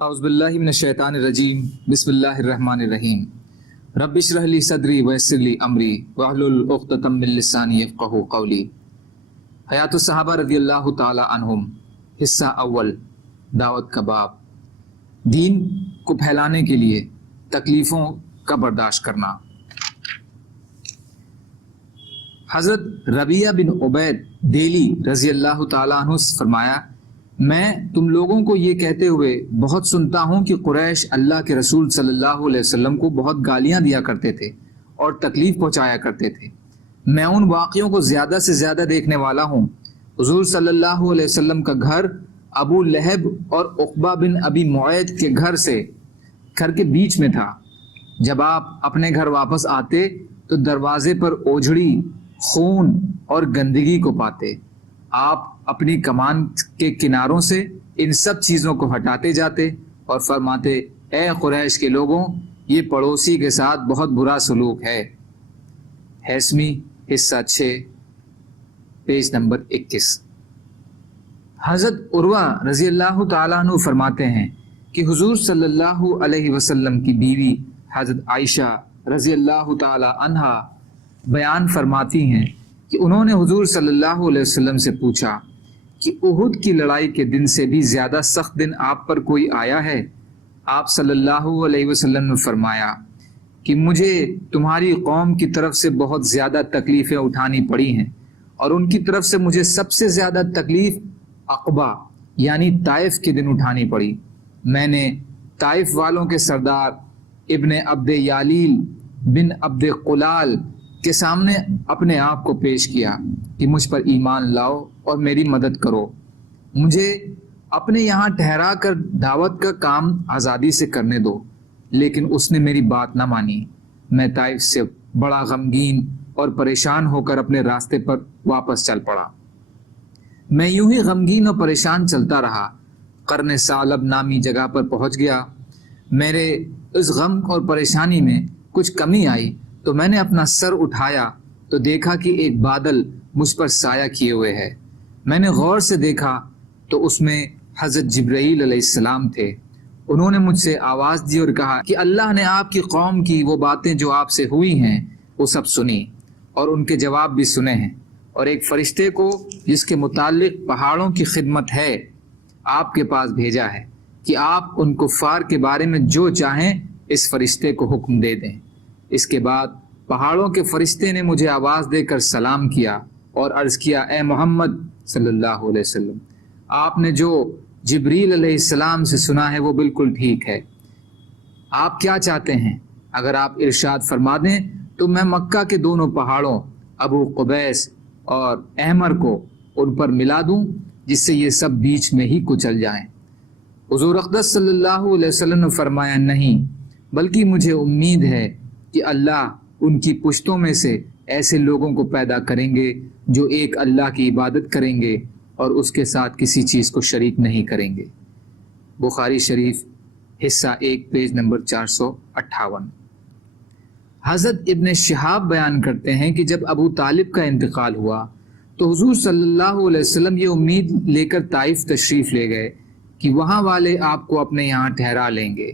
اعوذ باللہ من الشیطان الرجیم بسم اللہ الرحمن الرحیم رب اشرح لی صدری ویسر لی امری واحلل عقدۃ من لسانی یفقہوا قولی۔ حیات الصحابہ رضی اللہ تعالی عنہم، حصہ اول، دعوت کا باب۔ دین کو پھیلانے کے لیے تکلیفوں کا برداشت کرنا۔ حضرت ربیعہ بن عبید دیلی رضی اللہ تعالیٰ عنہ سے فرمایا، میں تم لوگوں کو یہ کہتے ہوئے بہت سنتا ہوں کہ قریش اللہ کے رسول صلی اللہ علیہ وسلم کو بہت گالیاں دیا کرتے تھے اور تکلیف پہنچایا کرتے تھے۔ میں ان واقعوں کو زیادہ سے زیادہ دیکھنے والا ہوں۔ حضور صلی اللہ علیہ وسلم کا گھر ابو لہب اور عقبہ بن ابی معیط کے گھر کے بیچ میں تھا۔ جب آپ اپنے گھر واپس آتے تو دروازے پر اوجھڑی، خون اور گندگی کو پاتے۔ آپ اپنی کمان کے کناروں سے ان سب چیزوں کو ہٹاتے جاتے اور فرماتے، اے قریش کے لوگوں، یہ پڑوسی کے ساتھ بہت برا سلوک ہے۔ ہیثمی حصہ 6 پیج نمبر 21۔ حضرت عروہ رضی اللہ تعالیٰ عنہ فرماتے ہیں کہ حضور صلی اللہ علیہ وسلم کی بیوی حضرت عائشہ رضی اللہ تعالیٰ عنہا بیان فرماتی ہیں کہ انہوں نے حضور صلی اللہ علیہ وسلم سے پوچھا کہ احد کی لڑائی کے دن سے بھی زیادہ سخت دن آپ پر کوئی آیا ہے؟ آپ صلی اللہ علیہ وسلم نے فرمایا کہ مجھے تمہاری قوم کی طرف سے بہت زیادہ تکلیفیں اٹھانی پڑی ہیں، اور ان کی طرف سے مجھے سب سے زیادہ تکلیف عقبہ یعنی طائف کے دن اٹھانی پڑی۔ میں نے طائف والوں کے سردار ابن عبد یالیل بن عبد قلال کے سامنے اپنے آپ کو پیش کیا کہ مجھ پر ایمان لاؤ اور میری مدد کرو۔ مجھے اپنے یہاں ٹھہرا کر دعوت کا کام آزادی سے کرنے دو، لیکن اس نے میری بات نہ مانی۔ میں طائف سے بڑا غمگین اور پریشان ہو کر اپنے راستے پر واپس چل پڑا۔ میں یوں ہی غمگین اور پریشان چلتا رہا، قرن ثعلب نامی جگہ پر پہنچ گیا۔ میرے اس غم اور پریشانی میں کچھ کمی آئی تو میں نے اپنا سر اٹھایا تو دیکھا کہ ایک بادل مجھ پر سایہ کیے ہوئے ہے۔ میں نے غور سے دیکھا تو اس میں حضرت جبرائیل علیہ السلام تھے۔ انہوں نے مجھ سے آواز دی اور کہا کہ اللہ نے آپ کی قوم کی وہ باتیں جو آپ سے ہوئی ہیں وہ سب سنی اور ان کے جواب بھی سنے ہیں، اور ایک فرشتے کو جس کے متعلق پہاڑوں کی خدمت ہے آپ کے پاس بھیجا ہے کہ آپ ان کفار کے بارے میں جو چاہیں اس فرشتے کو حکم دے دیں۔ اس کے بعد پہاڑوں کے فرشتے نے مجھے آواز دے کر سلام کیا اور عرض کیا، اے محمد صلی اللہ علیہ وسلم، آپ نے جو جبریل علیہ السلام سے سنا ہے وہ بالکل ٹھیک ہے۔ آپ کیا چاہتے ہیں؟ اگر آپ ارشاد فرما دیں تو میں مکہ کے دونوں پہاڑوں ابو قبیس اور احمر کو ان پر ملا دوں جس سے یہ سب بیچ میں ہی کچل جائیں۔ حضور اقدس صلی اللہ علیہ وسلم نے فرمایا، نہیں، بلکہ مجھے امید ہے کہ اللہ ان کی پشتوں میں سے ایسے لوگوں کو پیدا کریں گے جو ایک اللہ کی عبادت کریں گے اور اس کے ساتھ کسی چیز کو شریک نہیں کریں گے۔ بخاری شریف حصہ 1 پیج نمبر 458۔ حضرت ابن شہاب بیان کرتے ہیں کہ جب ابو طالب کا انتقال ہوا تو حضور صلی اللہ علیہ وسلم یہ امید لے کر طائف تشریف لے گئے کہ وہاں والے آپ کو اپنے یہاں ٹھہرا لیں گے۔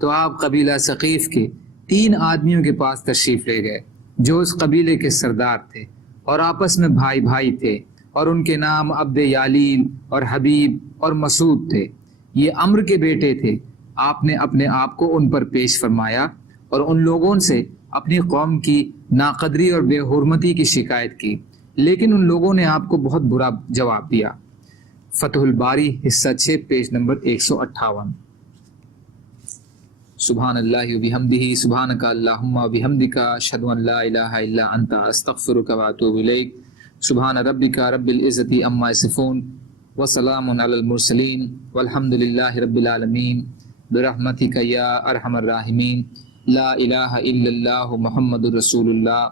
تو آپ قبیلہ ثقیف کے 3 آدمیوں کے پاس تشریف لے گئے جو اس قبیلے کے سردار تھے اور آپس میں بھائی بھائی تھے، اور ان کے نام عبد یالیل اور حبیب اور مسعود تھے۔ یہ عمرو کے بیٹے تھے۔ آپ نے اپنے آپ کو ان پر پیش فرمایا اور ان لوگوں سے اپنی قوم کی ناقدری اور بے حرمتی کی شکایت کی، لیکن ان لوگوں نے آپ کو بہت برا جواب دیا۔ فتح الباری حصہ 6 پیج نمبر 158۔ سبحان اللہ وبحمدہ، سبحانک اللہم وبحمدک، اشہد ان لا الہ الا انت، استغفرک واتوب الیک۔ سبحان ربک رب العزۃ عما یصفون وسلام علی المرسلین والحمد للہ رب العالمین، برحمتک یا ارحم الراحمین، لا الہ الا اللہ محمد رسول اللہ۔